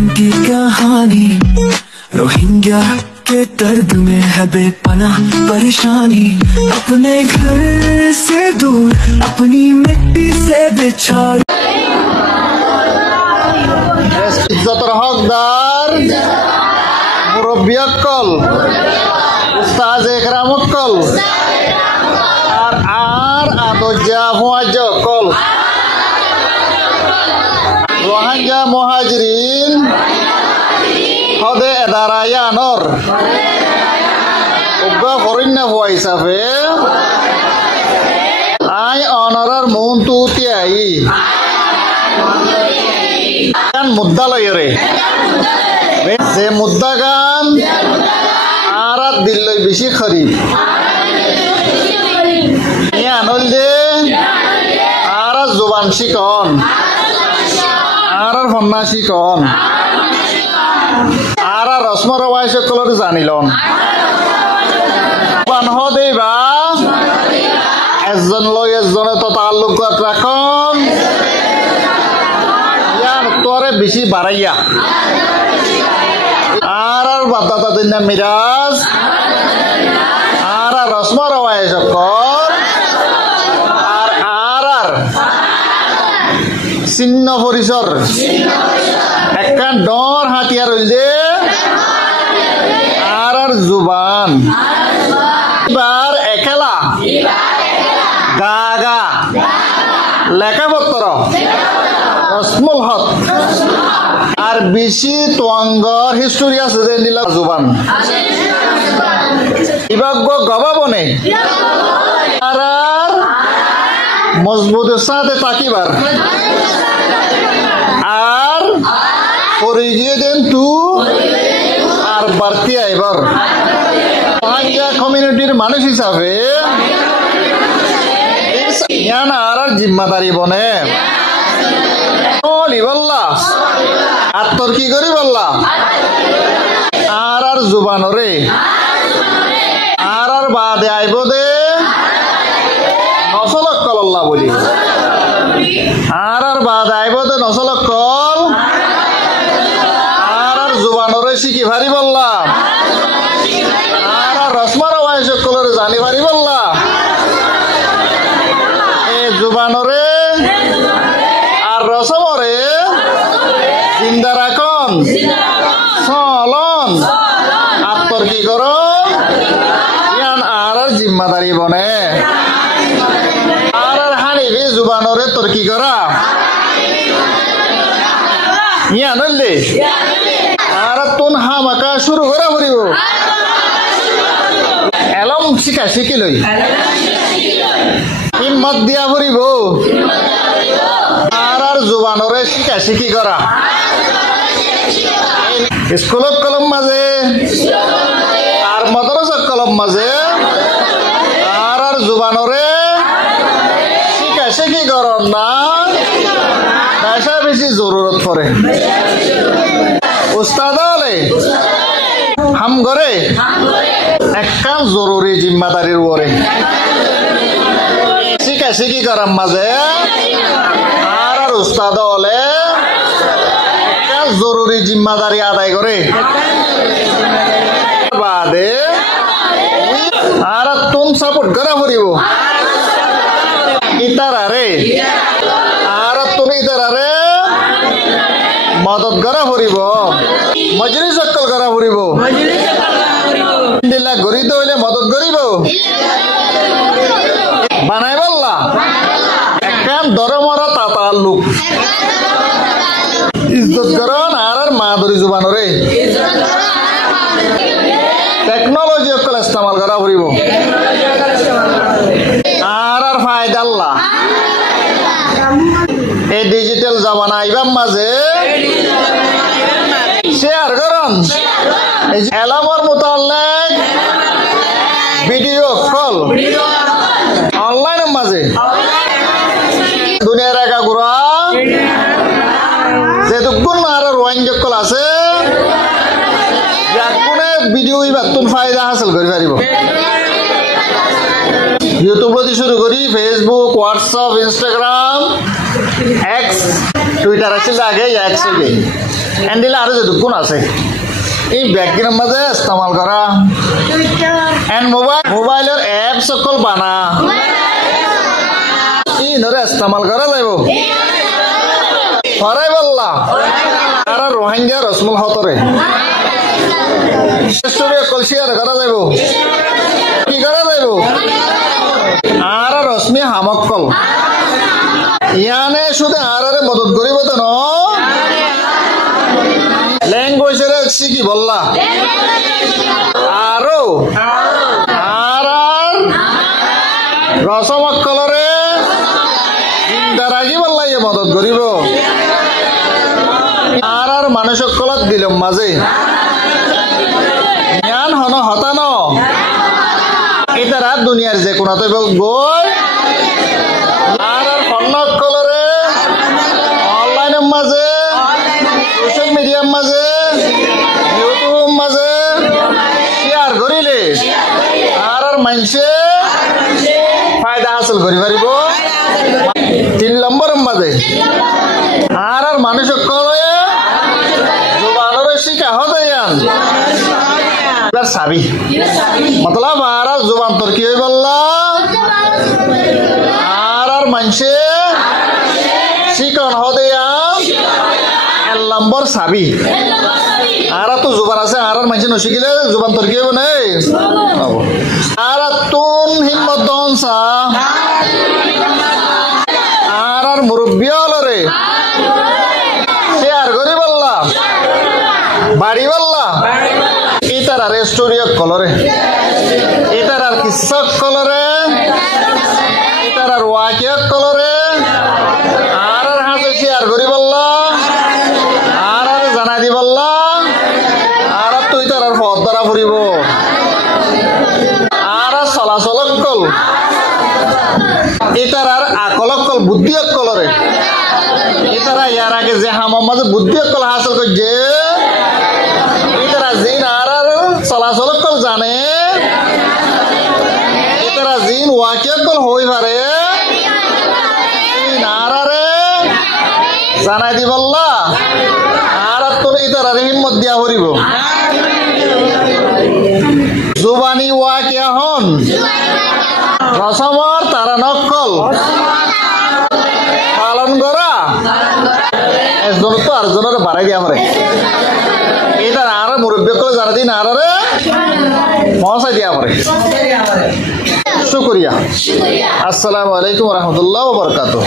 जीवन की कहानी रोहिंग्या के दर्द में है बेपनाह परेशानी अपने घर से दूर अपनी मिट्टी से बिछड़ ইজ্জতের হকদার মুরব্বিয়কল উস্তাদ একরামকল আর আদজা মুআজ্জকল রোহিঙ্গা মুহাজিরিন হদে এদারায়ানর উগ্র ফরিন্না হওয়া হিসাবে আই অনরার মন তুতিয়াই kan muda layere যে মুদ্দা গান আরাত দিল্লই বেশি খরিব ইয়া নল দে আরাত জবান শিকন আরার ফন্না শিকন আরা রসমর ওয়াইশ কলর জানিলন বান হদেবা একজন লই একজনে তো তাল্লুক রাখন তোরে বেশি বাড়াইয়া আর বাদাতা দিন মিরাজ আর রসমর ওয়াইশ কর আর চিহ্ন পরিসর একটা ডর হাতিয়ার হইলে আর জুবান এবার একেলা গা গা লেখাপত্র রসমুল হক আর বেশি তোয়াঙ্গর হিস্টোরি আছে যে নীলা জুবান ইবাগ্য গবাবনে আর মজবুতের সাথে তাকিবার আর পরে গিয়ে দেন তু আর বাড়তি আইবার রোহিঙ্গা কমিউনিটির মানুষ হিসাবে ইয়ান আর জিম্মাদারি বনে বললা আত্মর কি করি বললা আর জুবানরে আর বাদে আইব দে নসলক্কল বলি আর বাদে আইব দে নসলক্কল আর জুবানরে শিখি ভারি বললা আর রসমর ওয়াইশকলর জানি ভারি বললা এ জুবানরে আর রসমরে জিন্দা রাখন চলন আত্মর কি কর ইয়ান আর জিম্মাদারি বনে আর হানিবি জুবানরে তোর কি করা ইয়ান হইলে আর তুন হামাকা শুরু করা ফুরিব এলম শিখা শিখিলই হিম্মত দিয়া ফুরিব আর জুবানরে শিখা শিখি করা স্কুলত কলম মাঝে আর মাদ্রাসাত কলম মাঝে আর জুবানরে শিখা শিখি করন না পয়সা বেশি জরুরত পড়ে উস্তাদ হলে হাম করে একটা জরুরি জিম্মাদারির উপরে শিখা শিখি করার মাঝে আর উস্তাদ হলে একটা জরুরি জিম্মাদারি আদায় করে বাদে আর তুম সাপোর্ট করা ফুরিব ইতারারে আর তুমি ইতারারে মদত করা ফুরিব মজলিস অক্কল করা ফুরিব দিল্লা গরিব হইলে মদত করিব বানাই বললা একখান দরমরা তাতার লোক ইজ্জত করন আর মা ধরি জুবানরে টেকনোলজি অক্কল ইস্তেমাল করা ফুরিব আর ফায়দা আল্লাহ এই ডিজিটাল জামানা আইবার মাঝে শেয়ার করন এলামর মোতালেক ভিডিও কল অনলাইনের মাঝে দুনিয়ার একা ঘুরা যেটুকুন আর রোহিঙ্গা কল আছে ভিডিও ইবাতুন ফায়দা হাসিল করে পারিব ইউটিউব থেকে শুরু করি Facebook WhatsApp Instagram x Twitter আছিল আগে একসেগে হ্যান্ডেল আরো যে কোন আছে এই ব্যাকগ্রাউন্ড মাঝে ইস্তেমাল করা এন্ড মোবাইলের অ্যাপ সকল বানা ই নরে ইস্তেমাল করা যাইব হরাই বললা আর রোহিঙ্গা রসমুল হতরে কলসিয়ার করা যাইব কি করা যাইব আর রশ্মি হামক্কল ইয়ানে শুধু আর মদত করিব তো ন ল্যাঙ্গুয়েজের শিখি বললা আরো আর রসমক্কলরে চিন্তারাগি বললা ইয়ে মদত করিব আর মানুষকলত দিলম মাঝে জ্ঞান হন হতান এটারা দুনিয়ার যে কোনাতে গই আর ফন্নকলরে অনলাইনের মাঝে সোশ্যাল মিডিয়ার মাঝে ইউটিউব মাঝে শেয়ার করিলে আর মানুষে ফায়দা হাসিল করি পারিব 3 নম্বরের মাঝে আর মানুষকলে জোবানের শিখা হতে যান সাবি মতলব আর জোবান তোর কি হয়ে বললা আর মানুষে শিকন হতে এক নম্বর সাবি আর তো জোবান আছে আর মানুষে নশিকিলে জোবান তোর কি হইব নাই আর তুন হিম্মত দনসা আর মুরব্বী হলরে শেয়ার করি বললা বাড়ি বললা ইতার আর স্টোরিয় কলরে ইতার আর কিসক কলরে ইতার আর ওয়াকিয় কলরে আর হাতে শেয়ার করি বললা আর জানাই দি বললা আর তুই তার আর পথ ধরা ফুরিব আর চলাচলক কল ইতার আর আকলক কল বুদ্ধি কলরে ইতারা ইয়ার আগে যে হামার মাঝে বুদ্ধি কল হাসিল করছে ইতারা জিন আর চলাচল কল জানে ইতারা জিন ওয়াকিয়া কল হই পারে নারারে জানাই দি বললা আর তোর ইতারা হিম্মত দিয়া হরিব জুবানি ওয়াকিয়া হন রসমর তারা নকল পালন করা একজন তো আরেকজনের বাড়াই দিয়া পারে এটা আর মুরব্বী করে যারা দিন আর পৌঁছাই দিয়া পারে শুকরিয়া আসসালামু আলাইকুম রহমতুল্লাহ ওয়া বারাকাতুহু